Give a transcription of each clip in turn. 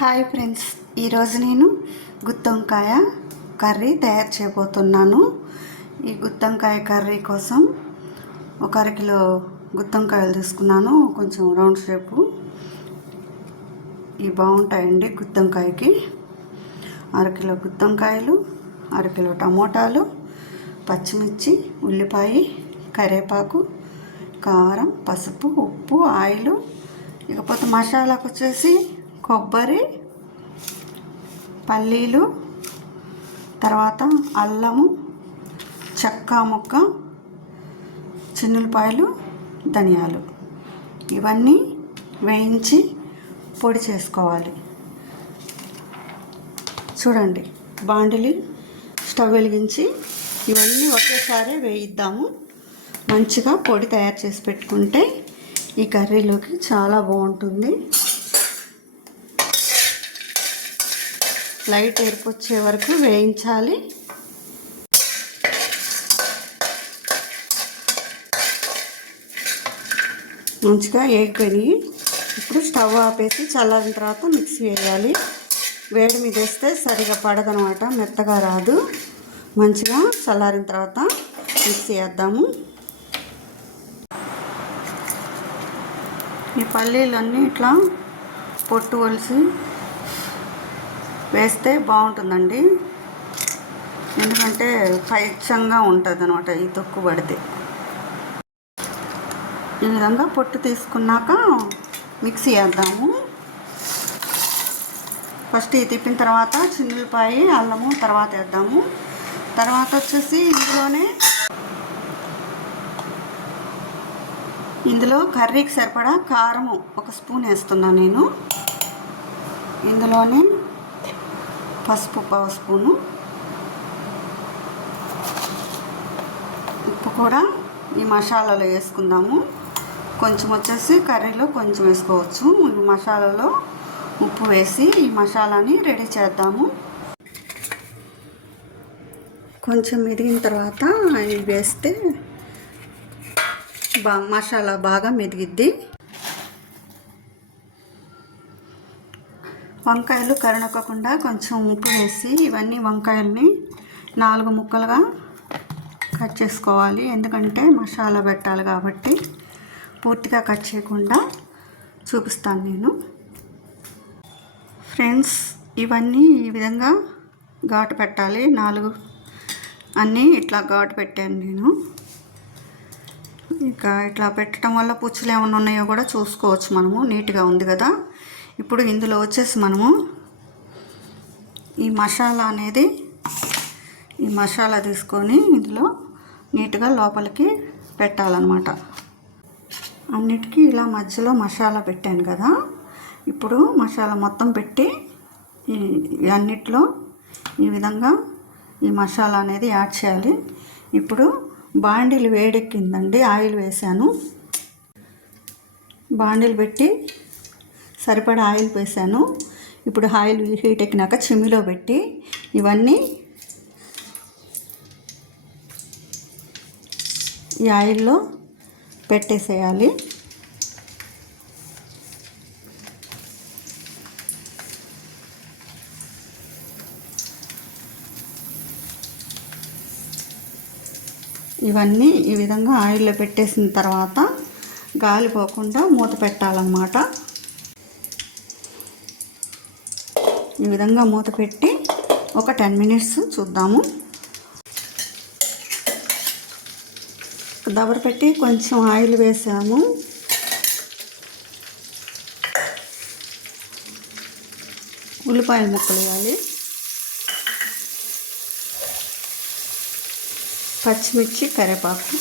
Hi friends, ఈరోజు నేను గుత్తొంకాయ curry తయారు చేయబోతున్నాను. ఈ గుత్తొంకాయ కర్రీ కోసం ఒక అరకిలో గుత్తొంకాయలు తీసుకున్నాను. కొంచెం రౌండ్ షేపు ఇవి బాగుంటాయండి గుత్తొంకాయకి. అరకిలో గుత్తొంకాయలు, అరకిలో టమోటాలు, పచ్చిమిర్చి, ఉల్లిపాయ, కరివేపాకు, కారం, పసుపు, ఉప్పు, ఆయిల్. ఇకపోతే మసాలాకు వచ్చేసి కొబ్బరి, పల్లీలు, తర్వాత అల్లము, చెక్క ముక్క, చిన్నులపాయలు, ధనియాలు ఇవన్నీ వేయించి పొడి చేసుకోవాలి. చూడండి, బాండిలి స్టవ్ వెలిగించి ఇవన్నీ ఒకేసారి వేయిద్దాము. మంచిగా పొడి తయారు చేసి పెట్టుకుంటే ఈ కర్రీలోకి చాలా బాగుంటుంది. లైట్ ఎరుపు వచ్చే వరకు వేయించాలి. మంచిగా వేగిపోయినాయి. ఇప్పుడు స్టవ్ ఆపేసి చల్లారిన తర్వాత మిక్సీ వేయాలి. వేడి మీద వేస్తే సరిగా పడదనమాట, మెత్తగా రాదు. మంచిగా చల్లారిన తర్వాత మిక్సీ వేద్దాము. ఈ పల్లీలన్నీ ఇట్లా పొట్టు ఒలిసి వేస్తే బాగుంటుందండి. ఎందుకంటే పైచ్చంగా ఉంటుంది అనమాట ఈ తొక్కు పడితే. ఈ విధంగా పొట్టు తీసుకున్నాక మిక్సీ వేద్దాము. ఫస్ట్ ఇది తిప్పిన తర్వాత చిన్నులపాయ, అల్లము తర్వాత వేద్దాము. తర్వాత వచ్చేసి ఇందులో కర్రీకి సరిపడా కారము 1 స్పూన్ వేస్తున్నాను నేను. ఇందులోనే పసుపు 1/2 స్పూను, ఉప్పు కూడా ఈ మసాలాలో వేసుకుందాము. కొంచెం వచ్చేసి కర్రీలో కొంచెం వేసుకోవచ్చు. ఈ మసాలాలో ఉప్పు వేసి ఈ మసాలాని రెడీ చేద్దాము. కొంచెం మెదిగిన తర్వాత ఇవి వేస్తే మసాలా బాగా మెదిగిద్ది. వంకాయలు కరనొక్కకుండా కొంచెం ఉప్పు వేసి ఇవన్నీ వంకాయల్ని 4 ముక్కలుగా కట్ చేసుకోవాలి. ఎందుకంటే మసాలా పెట్టాలి కాబట్టి పూర్తిగా కట్ చేయకుండా చూపిస్తాను నేను. ఫ్రెండ్స్, ఇవన్నీ ఈ విధంగా ఘాటు పెట్టాలి. 4 అన్నీ ఇట్లా ఘాటు పెట్టాను నేను. ఇంకా ఇట్లా పెట్టడం వల్ల పుచ్చులు ఏమైనా ఉన్నాయో కూడా చూసుకోవచ్చు మనము. నీట్గా ఉంది కదా. ఇప్పుడు ఇందులో వచ్చేసి మనము ఈ మసాలా తీసుకొని ఇందులో నీట్గా లోపలికి పెట్టాలన్నమాట. అన్నిటికీ ఇలా మధ్యలో మసాలా పెట్టాను కదా. ఇప్పుడు మసాలా మొత్తం పెట్టి అన్నిట్లో ఈ విధంగా ఈ మసాలా అనేది యాడ్ చేయాలి. ఇప్పుడు బాండిల్ వేడెక్కిందండి, ఆయిల్ వేసాను. బాండిల్ పెట్టి సరిపడా ఆయిల్ వేసాను. ఇప్పుడు ఆయిల్ హీట్ ఎక్కినాక చిమ్మిలో పెట్టి ఇవన్నీ ఈ ఆయిల్లో పెట్టేసేయాలి. ఇవన్నీ ఈ విధంగా ఆయిల్లో పెట్టేసిన తర్వాత గాలిపోకుండా మూత పెట్టాలన్నమాట. ఈ విధంగా మూత పెట్టి ఒక 10 మినిట్స్ చూద్దాము. దబర పెట్టి కొంచెం ఆయిల్ వేసాము. ఉల్లిపాయ ముక్కలు వేయాలి, పచ్చిమిర్చి, కరివేపాకు.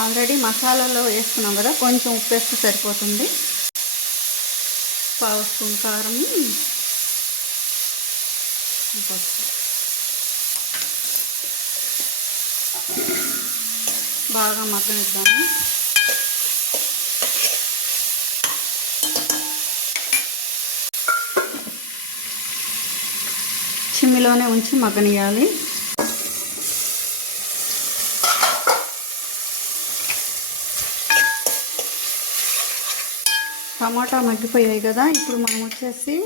ఆల్రెడీ మసాలాలో వేసుకున్నాం కదా, కొంచెం ఉప్పు వేస్తే సరిపోతుంది. 1/2 స్పూన్ కారం, పసుపు. బాగా మగ్గనిద్దాము. చిమ్మిలోనే ఉంచి మగ్గనియాలి. టమాటా మగ్గిపోయాయి కదా, ఇప్పుడు మనం వచ్చేసి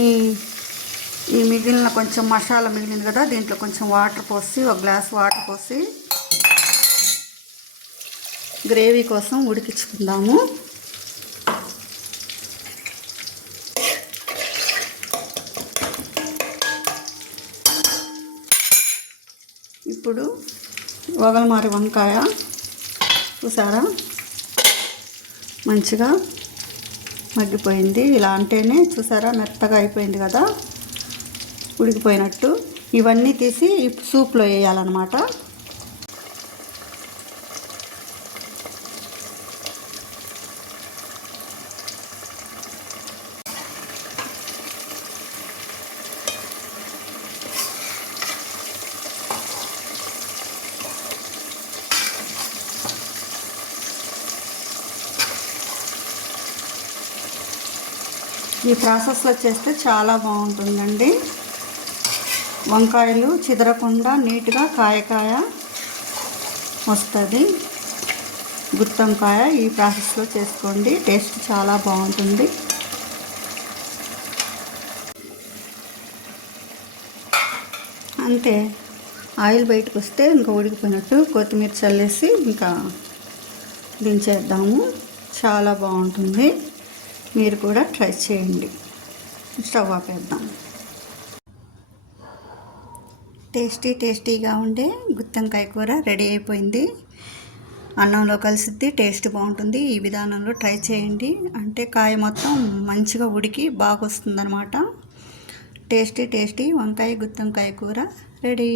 ఈ మిగిలిన కొంచెం మసాలా మిగిలింది కదా, దీంట్లో కొంచెం వాటర్ పోసి, ఒక గ్లాస్ వాటర్ పోసి గ్రేవీ కోసం ఉడికించుకుందాము. ఇప్పుడు వగలమారి వంకాయ చూసారా మంచిగా మగ్గిపోయింది. ఇలా అంటేనే చూసారా మెత్తగా అయిపోయింది కదా, ఉడికిపోయినట్టు. ఇవన్నీ తీసి సూప్లో వేయాలన్నమాట. ఈ ప్రాసెస్లో చేస్తే చాలా బాగుంటుందండి. వంకాయలు చిదరకుండా నీట్గా కాయ వస్తుంది. గుత్తొంకాయ ఈ ప్రాసెస్లో చేసుకోండి, టేస్ట్ చాలా బాగుంటుంది. అంతే, ఆయిల్ బయటకు వస్తే ఇంకా ఉడికిపోయినట్టు. కొత్తిమీర చల్లేసి ఇంకా దించేద్దాము. చాలా బాగుంటుంది. మీరు కూడా ట్రై చేయండి. స్టవ్ ఆపేద్దాం. టేస్టీగా ఉండే గుత్తొంకాయ కూర రెడీ అయిపోయింది. అన్నంలో కలిసిద్ది, టేస్ట్ బాగుంటుంది. ఈ విధానంలో ట్రై చేయండి. అంటే కాయ మొత్తం మంచిగా ఉడికి బాగా వస్తుందన్నమాట. టేస్టీ వంకాయ గుత్తొంకాయ కూర రెడీ.